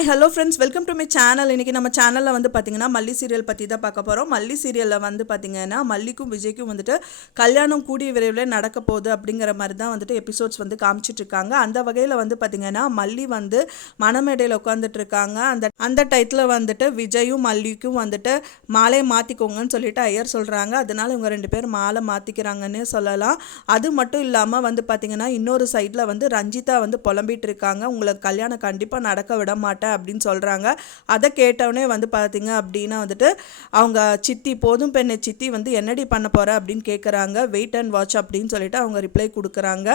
Hi hello friends welcome to my channel இன்றைக்கி நம்ம சேனலில் வந்து பார்த்திங்கன்னா மல்லி சீரியல் பற்றி தான் பார்க்க போகிறோம் மல்லி சீரியலில் வந்து பார்த்திங்கன்னா மல்லிக்கும் விஜய்க்கும் வந்துட்டு கல்யாணம் கூடிய விரைவில் நடக்க போகுது அப்படிங்கிற மாதிரி தான் வந்துட்டு எபிசோட்ஸ் வந்து காமிச்சிட்ருக்காங்க அந்த வகையில் வந்து பார்த்திங்கன்னா மல்லி வந்து மணமேடையில் உட்காந்துட்டு இருக்காங்க. அந்த அந்த டயத்தில் வந்துட்டு விஜயும் மல்லிக்கும் வந்துட்டு மாலையை மாற்றிக்கோங்கன்னு சொல்லிட்டு ஐயர் சொல்கிறாங்க அதனால இவங்க ரெண்டு பேரும் மாலை மாற்றிக்கிறாங்கன்னே சொல்லலாம். அது மட்டும் இல்லாமல் வந்து பார்த்திங்கன்னா இன்னொரு சைடில் வந்து ரஞ்சிதா வந்து புலம்பிட்டு இருக்காங்க. உங்களுக்கு கல்யாணம் கண்டிப்பாக நடக்க விட மாட்டேன் அப்படின்னு சொல்கிறாங்க அதை கேட்டவுடனே வந்து பார்த்தீங்க அப்படின்னா வந்துட்டு அவங்க சித்தி போதும் பெண்ணை சித்தி வந்து என்னடி பண்ண போகிற அப்படின்னு கேட்குறாங்க வெயிட் அண்ட் வாட்ச் அப்படின்னு சொல்லிட்டு அவங்க ரிப்ளை கொடுக்குறாங்க.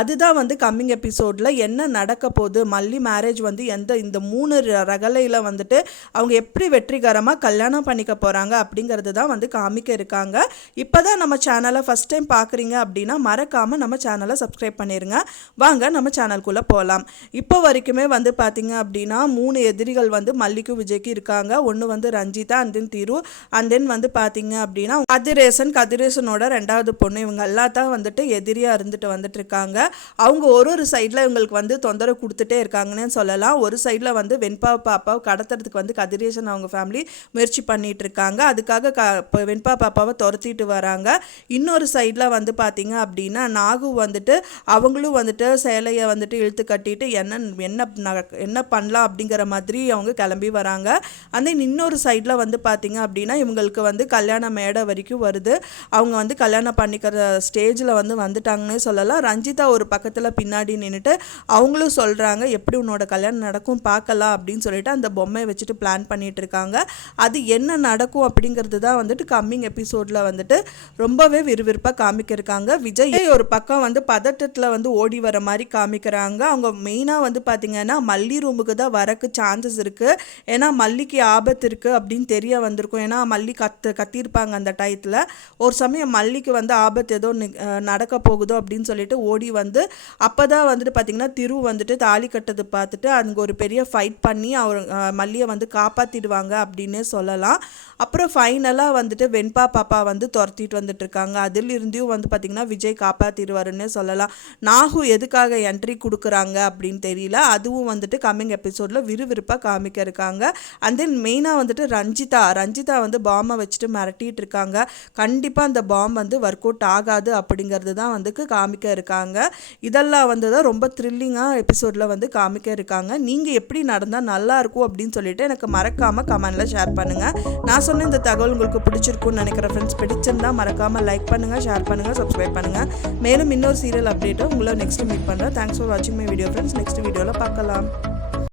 அதுதான் வந்து கம்மிங் எபிசோடில் என்ன நடக்க போகுது? மல்லி மேரேஜ் வந்து எந்த இந்த மூணு ரகலையில் வந்துட்டு அவங்க எப்படி வெற்றிகரமாக கல்யாணம் பண்ணிக்க போகிறாங்க அப்படிங்கிறது தான் வந்து காமிக்க இருக்காங்க. இப்போ தான் நம்ம சேனலை ஃபஸ்ட் டைம் பார்க்குறீங்க அப்படின்னா மறக்காமல் நம்ம சேனலை சப்ஸ்கிரைப் பண்ணிடுங்க வாங்க நம்ம சேனல்குள்ளே போகலாம் இப்போ வரைக்குமே வந்து பார்த்தீங்க அப்படின்னா மூணு எதிரிகள் வந்து மல்லிக்கும் விஜய்க்கு இருக்காங்க. ஒன்று வந்து Ranjitha and then Thiru. And then வந்து பார்த்தீங்க அப்படின்னா கதிரேசன் கதிரேசனோட ரெண்டாவது பொண்ணு. இவங்க எல்லாத்தான் வந்துட்டு எதிரியாக இருந்துட்டு வந்துட்டு இருக்காங்க. அவங்க ஒரு ஒரு சைடில் இவங்களுக்கு வந்து தொந்தரவு கொடுத்துட்டே இருக்காங்கன்னு சொல்லலாம். ஒரு சைடில் வந்து வெண்பா பாப்பாவை கடத்துறதுக்கு வந்து கதிரேசன் அவங்க ஃபேமிலி முயற்சி பண்ணிட்டு இருக்காங்க. அதுக்காக க இப்போ வெண்பா பாப்பாவை துரத்திட்டு வராங்க. இன்னொரு சைடில் வந்து பார்த்தீங்க அப்படின்னா நாகு வந்துட்டு அவங்களும் வந்துட்டு சேலையை வந்துட்டு இழுத்து கட்டிட்டு என்ன என்ன என்ன பண்ணலாம் அப்படிங்கிற மாதிரி அவங்க கிளம்பி வராங்க. அந்த இன்னொரு சைடில் வந்து பார்த்தீங்க அப்படின்னா இவங்களுக்கு வந்து கல்யாண மேடை வரைக்கும் வருது. அவங்க வந்து கல்யாணம் பண்ணிக்கிற ஸ்டேஜில் வந்து வந்துட்டாங்கன்னே சொல்லலாம். ரஞ்சிதா ஒரு பக்கத்தில் பின்னாடி நின்றுட்டு அவங்களும் சொல்கிறாங்க எப்படி உன்னோட கல்யாணம் நடக்கும்? பார்க்கலாம் அப்படின்னு சொல்லிட்டு அந்த பொம்மையை வச்சுட்டு பிளான் பண்ணிகிட்டு இருக்காங்க. அது என்ன நடக்கும் அப்படிங்கிறது தான் வந்துட்டு கம்மிங் எபிசோடில் வந்துட்டு ரொம்பவே விறுவிறுப்பாக காமிக்கிருக்காங்க. விஜய் ஒரு பக்கம் வந்து பதட்டத்தில் வந்து ஓடி வர மாதிரி காமிக்கிறாங்க. அவங்க மெயினாக வந்து பார்த்தீங்கன்னா மல்லி ரூமுக்கு தான் வர வரக்கு சான்சஸ் இருக்குது ஏன்னா மல்லிக்கு ஆபத்து இருக்குது அப்படின்னு தெரிய வந்திருக்கும். ஏன்னா மல்லி கத்து கத்தியிருப்பாங்க அந்த டயத்தில். ஒரு சமயம் மல்லிக்கு வந்து ஆபத்து ஏதோ நடக்க போகுதோ அப்படின்னு சொல்லிட்டு ஓடி வந்து அப்போ தான் வந்துட்டு பார்த்தீங்கன்னா திரு வந்துட்டு தாலி கட்டது பார்த்துட்டு அங்கே ஒரு பெரிய ஃபைட் பண்ணி அவர் மல்லியை வந்து காப்பாற்றிடுவாங்க அப்படின்னே சொல்லலாம். அப்புறம் ஃபைனலாக வந்துட்டு வெண்பா பாப்பா வந்து துரத்திட்டு வந்துட்டு இருக்காங்க. வந்து பார்த்திங்கன்னா விஜய் காப்பாற்றிடுவாருன்னே சொல்லலாம். நாகு எதுக்காக என்ட்ரி கொடுக்குறாங்க அப்படின்னு தெரியல. அதுவும் வந்துட்டு கம்மிங் எபிசோடில் விறுவிறுப்பாக காமிக்க இருக்காங்க அண்ட் தென் மெயினாக வந்துட்டு ரஞ்சிதா. ரஞ்சிதா வந்து பாம்பை வச்சுட்டு மிரட்டிகிட்டு இருக்காங்க கண்டிப்பாக அந்த பாம் வந்து ஒர்க் அவுட் ஆகாது அப்படிங்கிறது தான் வந்து காமிக்க இருக்காங்க இதெல்லாம் வந்து தான் ரொம்ப த்ரில்லிங்காக எபிசோடில் வந்து காமிக்க இருக்காங்க நீங்கள் எப்படி நடந்தால் நல்லாயிருக்கும் அப்படின்னு சொல்லிட்டு எனக்கு மறக்காமல் கமெண்டில் ஷேர் பண்ணுங்கள் நான் சொன்ன இந்த தகவல் உங்களுக்கு பிடிச்சிருக்கும்னு நினைக்கிற ஃப்ரெண்ட்ஸ் பிடிச்சிருந்தா மறக்காமல் லைக் பண்ணுங்கள் ஷேர் பண்ணுங்கள் சப்ஸ்கிரைப் பண்ணுங்கள் மேலும் இன்னொரு சீரியல் அப்டேட்டை உங்களை நெக்ஸ்ட் மீட் பண்ணுறேன் தேங்க்ஸ் ஃபார் வாட்சிங் மை வீடியோ ஃப்ரெண்ட்ஸ் நெக்ஸ்ட் வீடியோவில் பார்க்கலாம்.